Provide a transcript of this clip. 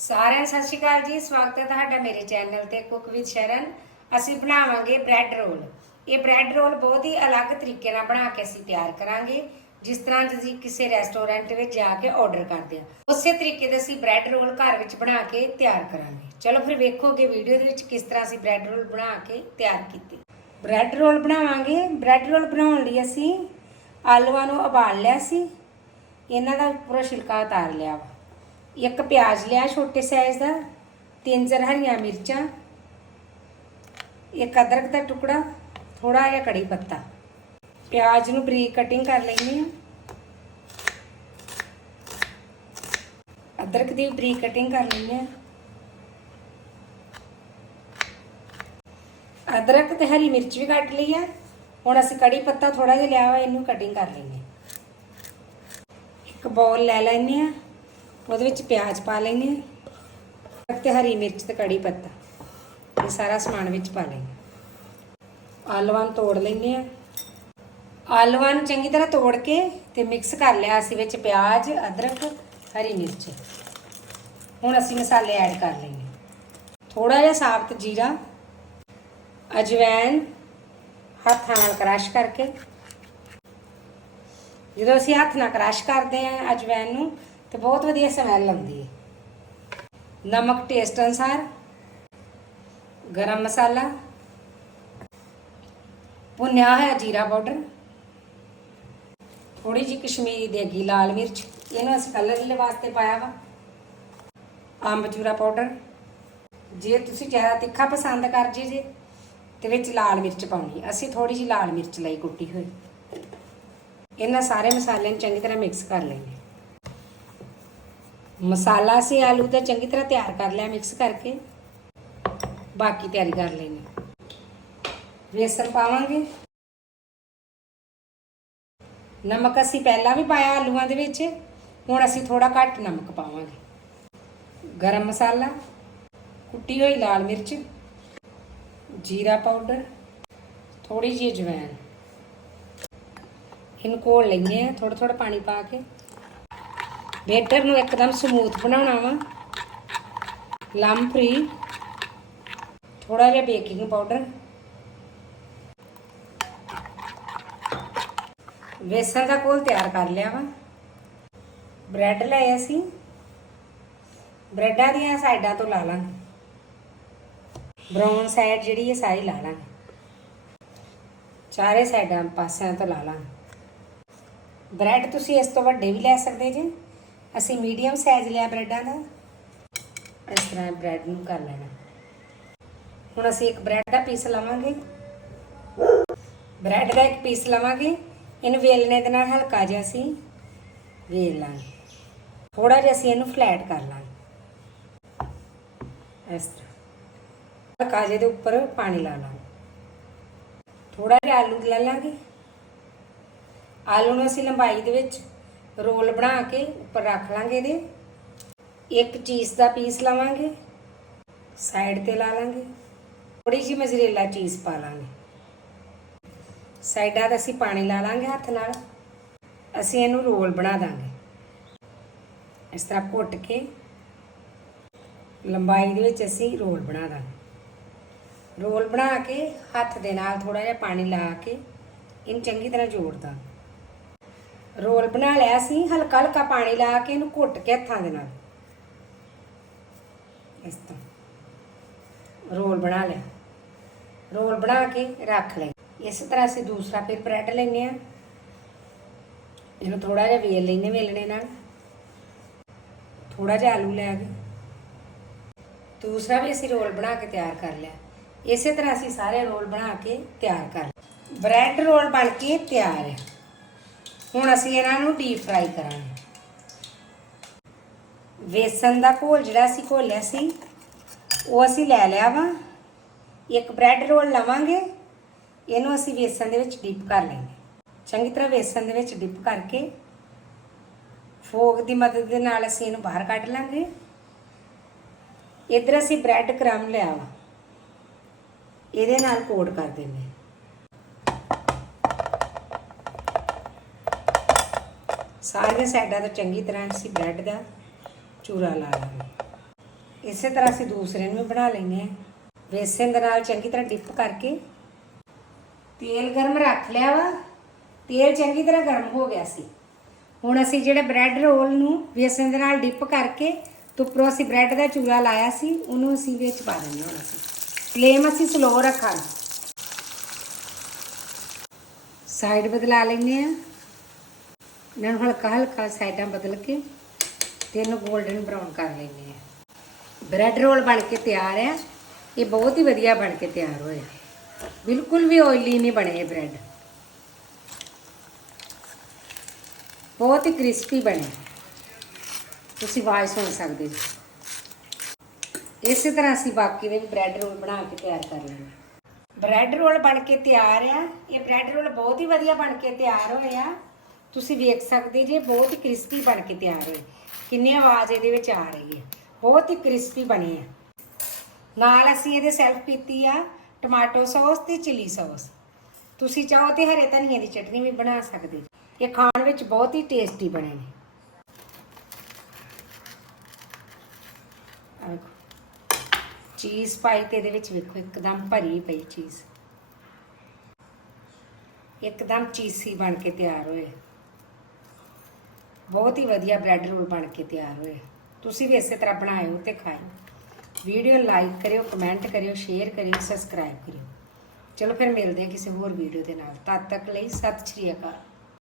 ਸਾਰਿਆਂ ਸਤਿ ਸ਼੍ਰੀ ਅਕਾਲ ਜੀ। ਸਵਾਗਤ ਹੈ ਤੁਹਾਡਾ ਮੇਰੇ ਚੈਨਲ ਤੇ ਕੁਕ ਵਿਦ ਸ਼ਰਨ। ਅਸੀਂ ਬਣਾਵਾਂਗੇ ਬ੍ਰੈਡ ਰੋਲ। ਇਹ ਬ੍ਰੈਡ ਰੋਲ ਬਹੁਤ ਹੀ ਅਲੱਗ ਤਰੀਕੇ ਨਾਲ ਬਣਾ ਕੇ ਅਸੀਂ ਤਿਆਰ ਕਰਾਂਗੇ। ਜਿਸ ਤਰ੍ਹਾਂ ਤੁਸੀਂ ਕਿਸੇ ਰੈਸਟੋਰੈਂਟ ਵਿੱਚ ਜਾ ਕੇ ਆਰਡਰ ਕਰਦੇ ਆ ਉਸੇ ਤਰੀਕੇ ਦੇ ਅਸੀਂ ਬ੍ਰੈਡ ਰੋਲ ਘਰ ਵਿੱਚ ਬਣਾ ਕੇ ਤਿਆਰ ਕਰਾਂਗੇ। ਚਲੋ ਫਿਰ ਵੇਖੋਗੇ ਵੀਡੀਓ ਦੇ ਵਿੱਚ ਕਿਸ ਤਰ੍ਹਾਂ ਅਸੀਂ ਬ੍ਰੈਡ ਰੋਲ ਬਣਾ ਕੇ ਤਿਆਰ ਕੀਤੇ। ਬ੍ਰੈਡ ਰੋਲ ਬਣਾਵਾਂਗੇ। ਬ੍ਰੈਡ ਰੋਲ ਬਣਾਉਣ ਲਈ ਅਸੀਂ ਆਲੂਆਂ ਨੂੰ ਉਬਾਲ ਲਿਆ ਸੀ। ਇਹਨਾਂ ਦਾ ਪੂਰਾ ਛਿਲਕਾ ਉਤਾਰ ਲਿਆ ਵਾ। ਇੱਕ ਪਿਆਜ਼ ਲਿਆ ਛੋਟੇ ਸਾਈਜ਼ ਦਾ, ਤਿੰਨ ਚਾਰ ਹਰੀਆਂ ਮਿਰਚਾਂ, ਇੱਕ ਅਦਰਕ ਦਾ ਟੁਕੜਾ ਥੋੜਾ ਜਿਹਾ ਕੜੀ ਪੱਤਾ। ਪਿਆਜ਼ ਨੂੰ ਬਰੀਕ ਕਟਿੰਗ ਕਰ ਲੈਣੀ ਆ ਅਦਰਕ ਦੀ ਬਰੀਕ ਕਟਿੰਗ ਕਰ ਲੈਣੀ ਆ ਅਦਰਕ ਤੇ ਹਰੀ ਮਿਰਚ ਵੀ ਕੱਟ ਲਈ ਆ। ਹੁਣ ਅਸੀਂ ਕੜੀ ਪੱਤਾ ਥੋੜਾ ਜਿਹਾ ਲਿਆ ਵਾ, ਇਹਨੂੰ ਕਟਿੰਗ ਕਰ ਲੈਣੀ ਇੱਕ ਬੌਲ ਲੈ ਲੈਣੀ ਆ ਉਹਦੇ ਵਿੱਚ ਪਿਆਜ਼ ਪਾ ਲੈਣੇ ਆ ਤੇ ਹਰੀ ਮਿਰਚ ਤੇ ਕੜੀ ਪੱਤਾ ਇਹ ਸਾਰਾ ਸਮਾਨ ਵਿੱਚ ਪਾ ਲੈਣੇ ਆਲੂਆਂ ਨੂੰ ਤੋੜ ਲੈਣੇ ਆ ਆਲੂਆਂ ਨੂੰ ਚੰਗੀ ਤਰ੍ਹਾਂ ਤੋੜ ਕੇ ਤੇ ਮਿਕਸ ਕਰ ਲਿਆ ਅਸੀਂ ਵਿੱਚ ਪਿਆਜ਼, ਅਦਰਕ, ਹਰੀ ਮਿਰਚ। ਹੁਣ ਅਸੀਂ ਮਸਾਲੇ ਐਡ ਕਰ ਲੈਣੇ ਥੋੜਾ ਜਿਹਾ ਸਾਬਤ ਜੀਰਾ ਅਜਵਾਇਨ ਹੱਥਾਂ ਨਾਲ ਕ੍ਰਸ਼ ਕਰਕੇ। ਜਦੋਂ ਅਸੀਂ ਹੱਥ ਨਾਲ ਕ੍ਰਸ਼ ਕਰਦੇ ਆ ਅਜਵਾਇਨ ਨੂੰ ਤੇ ਬਹੁਤ ਵਧੀਆ ਸਮੈਲ ਆਉਂਦੀ ਹੈ। ਨਮਕ ਟੇਸਟ ਅਨਸਾਰ, ਗਰਮ ਮਸਾਲਾ, ਭੁੰਨਿਆ ਹੋਇਆ ਜੀਰਾ ਪਾਊਡਰ ਥੋੜੀ ਜਿਹੀ ਕਸ਼ਮੀਰੀ ਦੇਗੀ ਲਾਲ ਮਿਰਚ, ਇਹਨੂੰ ਅਸੀਂ ਕਲਰ ਦੇ ਵਾਸਤੇ ਪਾਇਆ ਵਾ। ਅੰਬਚੂਰਾ ਪਾਊਡਰ ਜੇ ਤੁਸੀਂ ਜ਼ਿਆਦਾ ਤਿੱਖਾ ਪਸੰਦ ਕਰ ਜੇ ਜੇ ਤੇ ਵਿੱਚ ਲਾਲ ਮਿਰਚ ਪਾਉਣੀ ਅਸੀਂ ਥੋੜੀ ਜਿਹੀ ਲਾਲ ਮਿਰਚ ਲਈ ਕੁੱਟੀ ਹੋਈ। ਇਹਨਾਂ ਸਾਰੇ ਮਸਾਲਿਆਂ ਨੂੰ ਚੰਗੀ ਤਰ੍ਹਾਂ ਮਿਕਸ ਕਰ ਲੈਂਗੇ ਮਸਾਲਾ ਅਸੀਂ ਆਲੂ ਦਾ ਚੰਗੀ ਤਰ੍ਹਾਂ ਤਿਆਰ ਕਰ ਲਿਆ ਮਿਕਸ ਕਰਕੇ। ਬਾਕੀ ਤਿਆਰੀ ਕਰ ਲੈਣੀ ਵੇਸਣ ਪਾਵਾਂਗੇ। ਨਮਕ ਅਸੀਂ ਪਹਿਲਾਂ ਵੀ ਪਾਇਆ ਆਲੂਆਂ ਦੇ ਵਿੱਚ, ਹੁਣ ਅਸੀਂ ਥੋੜਾ ਘੱਟ ਨਮਕ ਪਾਵਾਂਗੇ। ਗਰਮ ਮਸਾਲਾ, ਕੁੱਟੀ ਹੋਈ ਲਾਲ ਮਿਰਚ, ਜੀਰਾ ਪਾਊਡਰ ਥੋੜੀ ਜਿਹੀ ਅਜਵਾਇਣ। ਇਹਨੂੰ ਘੋਲ ਲੈਂਦੇ ਆ ਥੋੜਾ ਥੋੜਾ ਪਾਣੀ ਪਾ ਕੇ। ਬੈਟਰ ਨੂੰ ਇੱਕਦਮ ਸਮੂਥ ਬਣਾਉਣਾ ਵਾ। ਲੰਮ ਫਰੀ ਥੋੜਾ ਜਿਹਾ ਬੇਕਿੰਗ ਪਾਊਡਰ ਵੇਸਣ ਦਾ ਕੋਲ ਤਿਆਰ ਕਰ ਲਿਆ ਵਾ। ਬ੍ਰੈਡ ਲਏ ਅਸੀਂ। ਬ੍ਰੈਡਾਂ ਦੀਆਂ ਸਾਈਡਾਂ ਤੋਂ ਲਾ ਲਾਂਗੇ ਬ੍ਰਾਊਨ ਸਾਈਡ ਜਿਹੜੀ ਹੈ ਸਾਰੀ ਲਾ ਲਾਂਗੇ ਚਾਰੇ ਸਾਈਡਾਂ ਪਾਸਿਆਂ ਤੋਂ ਲਾ ਲਾਂਗੇ ਬ੍ਰੈਡ ਤੁਸੀਂ ਇਸ ਤੋਂ ਵੱਡੇ ਵੀ ਲੈ ਸਕਦੇ ਜੇ। ਅਸੀਂ ਮੀਡੀਅਮ ਸਾਈਜ਼ ਲਿਆ ਬ੍ਰੈਡਾਂ ਦਾ। ਇਸ ਤਰ੍ਹਾਂ ਬ੍ਰੈਡ ਨੂੰ ਕਰ ਲੈਣਾ। ਹੁਣ ਅਸੀਂ ਇੱਕ ਬ੍ਰੈਡ ਦਾ ਪੀਸ ਲਵਾਂਗੇ। ਬ੍ਰੈਡ ਦਾ ਇੱਕ ਪੀਸ ਲਵਾਂਗੇ। ਇਹਨੂੰ ਵੇਲਣੇ ਦੇ ਨਾਲ ਹਲਕਾ ਜਿਹਾ ਅਸੀਂ ਵੇਲ ਲਾਂਗੇ। ਥੋੜਾ ਜਿਹਾ ਅਸੀਂ ਇਹਨੂੰ ਫਲੈਟ ਕਰ ਲਾਂਗੇ। ਇਸ ਤਰ੍ਹਾਂ। ਹਲਕਾ ਜਿਹੇ ਦੇ ਉੱਪਰ ਪਾਣੀ ਲਾ ਲਾਂਗੇ। ਥੋੜਾ ਜਿਹਾ ਆਲੂ ਲੈ ਲਾਂਗੇ। ਆਲੂ ਨੂੰ ਅਸੀਂ ਲੰਬਾਈ ਦੇ ਵਿੱਚ ਰੋਲ ਬਣਾ ਕੇ ਉੱਪਰ ਰੱਖ ਲਾਂਗੇ ਇਹਦੇ। ਇੱਕ ਚੀਜ਼ ਦਾ ਪੀਸ ਲਵਾਂਗੇ, ਸਾਈਡ ਤੇ ਲਾ ਲਾਂਗੇ। ਥੋੜੀ ਜਿਹੀ ਮਜ਼ਰੇਲਾ ਚੀਜ਼ ਪਾ ਲਾਂਗੇ। ਸਾਈਡਾਂ ਤੇ ਅਸੀਂ ਪਾਣੀ ਲਾ ਲਾਂਗੇ ਹੱਥ ਨਾਲ। ਅਸੀਂ ਇਹਨੂੰ ਰੋਲ ਬਣਾ ਦਾਂਗੇ। ਇਸ ਤਰ੍ਹਾਂ ਘੁੱਟ ਕੇ ਲੰਬਾਈ ਦੇ ਵਿੱਚ ਅਸੀਂ ਰੋਲ ਬਣਾ ਦਾਂਗੇ। ਰੋਲ ਬਣਾ ਕੇ ਹੱਥ ਦੇ ਨਾਲ ਥੋੜਾ ਜਿਹਾ ਪਾਣੀ ਲਾ ਕੇ ਇਹਨੂੰ ਚੰਗੀ ਤਰ੍ਹਾਂ ਜੋੜ ਦਾਂਗੇ ਰੋਲ ਬਣਾ ਲਿਆ ਸੀ, ਹਲਕਾ ਹਲਕਾ ਪਾਣੀ ਲਾ ਕੇ ਇਹਨੂੰ ਘੁੱਟ ਕੇ ਹੱਥਾਂ ਦੇ ਨਾਲ। ਇਸ ਤਰ੍ਹਾਂ ਰੋਲ ਬਣਾ ਲਿਆ। ਰੋਲ ਬਣਾ ਕੇ ਰੱਖ ਲੈ ਇਸ ਤਰ੍ਹਾਂ ਅਸੀਂ ਦੂਸਰਾ ਫਿਰ ਬ੍ਰੈਡ ਲੈਨੇ ਆ ਇਹਨੂੰ ਥੋੜਾ ਜਿਹਾ ਵੇਲ ਲੈਨੇ ਵੇਲਣੇ ਨਾਲ। ਥੋੜਾ ਜਿਹਾ ਆਲੂ ਲੈ ਕੇ। ਦੂਸਰਾ ਵੀ ਅਸੀਂ ਰੋਲ ਬਣਾ ਕੇ ਤਿਆਰ ਕਰ ਲਿਆ। ਇਸੇ ਤਰ੍ਹਾਂ ਅਸੀਂ ਸਾਰੇ ਰੋਲ ਬਣਾ ਕੇ ਤਿਆਰ ਕਰ ਲਏ ਬ੍ਰੈਡ ਰੋਲ ਬਣ ਕੇ ਤਿਆਰ ਹੈ। ਹੁਣ ਅਸੀਂ ਇਹਨਾਂ ਨੂੰ ਡੀਪ ਫਰਾਈ ਕਰਾਂਗੇ। ਵੇਸਣ ਦਾ ਘੋਲ ਜਿਹੜਾ ਅਸੀਂ ਘੋਲਿਆ ਸੀ, ਉਹ ਅਸੀਂ ਲੈ ਲਿਆ ਵਾ। ਇੱਕ ਬ੍ਰੈਡ ਰੋਲ ਲਵਾਂਗੇ, ਇਹਨੂੰ ਅਸੀਂ ਵੇਸਣ ਦੇ ਵਿੱਚ ਡਿਪ ਕਰ ਲੈਂਗੇ ਚੰਗੀ ਤਰ੍ਹਾਂ ਵੇਸਣ ਦੇ ਵਿੱਚ ਡਿਪ ਕਰਕੇ, ਫੋਕ ਦੀ ਮਦਦ ਦੇ ਨਾਲ ਅਸੀਂ ਇਹਨੂੰ ਬਾਹਰ ਕੱਢ ਲਾਂਗੇ। ਇਧਰ ਅਸੀਂ ਬ੍ਰੈਡ ਕ੍ਰਮ ਲਿਆ ਵਾ। ਇਹਦੇ ਨਾਲ ਕੋਟ ਕਰ ਦਿੰਦੇ ਸਾਰੀਆਂ ਸਾਈਡਾਂ ਤੋਂ ਚੰਗੀ ਤਰ੍ਹਾਂ ਅਸੀਂ ਬ੍ਰੈਡ ਦਾ ਚੂਰਾ ਲਾ ਲਾਂਗੇ। ਇਸੇ ਤਰ੍ਹਾਂ ਅਸੀਂ ਦੂਸਰੇ ਨੂੰ ਵੀ ਬਣਾ ਲੈਨੇ ਆ ਵੇਸਣ ਦੇ ਨਾਲ ਚੰਗੀ ਤਰ੍ਹਾਂ ਡਿਪ ਕਰਕੇ ਤੇਲ ਗਰਮ ਰੱਖ ਲਿਆ ਵਾ। ਤੇਲ ਚੰਗੀ ਤਰ੍ਹਾਂ ਗਰਮ ਹੋ ਗਿਆ ਸੀ। ਹੁਣ ਅਸੀਂ ਜਿਹੜੇ ਬ੍ਰੈਡ ਰੋਲ ਨੂੰ ਵੇਸਣ ਦੇ ਨਾਲ ਡਿਪ ਕਰਕੇ ਤੋਂ ਉੱਪਰੋਂ ਅਸੀਂ ਬ੍ਰੈਡ ਦਾ ਚੂਰਾ ਲਾਇਆ ਸੀ, ਉਹਨੂੰ ਅਸੀਂ ਵਿੱਚ ਪਾ ਦਿੰਦੇ ਹੁਣ ਅਸੀਂ। ਫਲੇਮ ਅਸੀਂ ਸਲੋ ਰੱਖਾਂਗੇ। ਸਾਈਡ ਬਦਲਾ ਲੈਂਦੇ ਆ ਇਹਨਾਂ ਨੂੰ ਹਲਕਾ ਹਲਕਾ ਸਾਈਡਾਂ ਬਦਲ ਕੇ ਤੇ ਇਹਨੂੰ 골ਡਨ ਬਰਾਊਨ ਕਰ ਲੈਂਦੇ ਆ ਬ੍ਰੈਡ ਰੋਲ ਬਣ ਕੇ ਤਿਆਰ ਆ। ਇਹ ਬਹੁਤ ਹੀ ਵਧੀਆ ਬਣ ਕੇ ਤਿਆਰ ਹੋਇਆ। ਬਿਲਕੁਲ ਵੀ ਆਇਲੀ ਨਹੀਂ ਬਣੇ ਇਹ ਬ੍ਰੈਡ ਬਹੁਤ ਹੀ ਕ੍ਰਿਸਪੀ ਬਣੇ। ਤੁਸੀਂ ਆਵਾਜ਼ ਸੁਣ ਸਕਦੇ ਜੀ ਇਸੇ ਤਰ੍ਹਾਂ ਅਸੀਂ ਬਾਕੀ ਦੇ ਵੀ ਬ੍ਰੈਡ ਰੋਲ ਬਣਾ ਕੇ ਤਿਆਰ ਕਰ ਲੈਣੇ ਬ੍ਰੈਡ ਰੋਲ ਬਣ ਕੇ ਤਿਆਰ ਆ। ਇਹ ਬ੍ਰੈਡ ਰੋਲ ਬਹੁਤ ਹੀ ਵਧੀਆ ਬਣ ਕੇ ਤਿਆਰ ਹੋਏ ਆ ਤੁਸੀਂ ਵੇਖ ਸਕਦੇ ਜੇ ਬਹੁਤ ਹੀ ਕ੍ਰਿਸਪੀ ਬਣ ਕੇ ਤਿਆਰ ਹੋਏ। ਕਿੰਨੀ ਆਵਾਜ਼ ਇਹਦੇ ਵਿੱਚ ਆ ਰਹੀ ਹੈ। ਬਹੁਤ ਹੀ ਕ੍ਰਿਸਪੀ ਬਣੀ ਹੈ। ਨਾਲ ਅਸੀਂ ਇਹਦੇ ਸੈਲਫ ਪੀਤੀ ਆ ਟਮਾਟੋ ਸੌਸ ਤੇ ਚਿਲੀ ਸੌਸ। ਤੁਸੀਂ ਚਾਹੋ ਤੇ ਹਰੇ ਧਨੀਏ ਦੀ ਚਟਨੀ ਵੀ ਬਣਾ ਸਕਦੇ ਇਹ ਖਾਣ ਵਿੱਚ ਬਹੁਤ ਹੀ ਟੇਸਟੀ ਬਣੇ ਨੇ। ਚੀਜ਼ ਪਾਈ ਤੇ ਇਹਦੇ ਵਿੱਚ ਵੇਖੋ, ਇੱਕਦਮ ਭਰੀ ਪਈ ਚੀਜ਼। ਇੱਕਦਮ ਚੀਸੀ ਬਣ ਕੇ ਤਿਆਰ ਹੋਏ। ਬਹੁਤ ਹੀ ਵਧੀਆ ਬ੍ਰੈਡ ਰੋਲ ਬਣ ਕੇ ਤਿਆਰ ਹੋਏ ਤੁਸੀਂ ਵੀ ਇਸੇ ਤਰ੍ਹਾਂ ਬਣਾਇਓ ਤੇ ਖਾਓ ਵੀਡੀਓ ਲਾਈਕ ਕਰਿਓ, ਕਮੈਂਟ ਕਰਿਓ, ਸ਼ੇਅਰ ਕਰਿਓ, ਸਬਸਕ੍ਰਾਈਬ ਕਰਿਓ। ਚਲੋ ਫਿਰ ਮਿਲਦੇ ਹਾਂ ਕਿਸੇ ਹੋਰ ਵੀਡੀਓ ਦੇ ਨਾਲ। ਤਦ ਤੱਕ ਲਈ ਸਤਿ ਸ਼੍ਰੀ ਅਕਾਲ।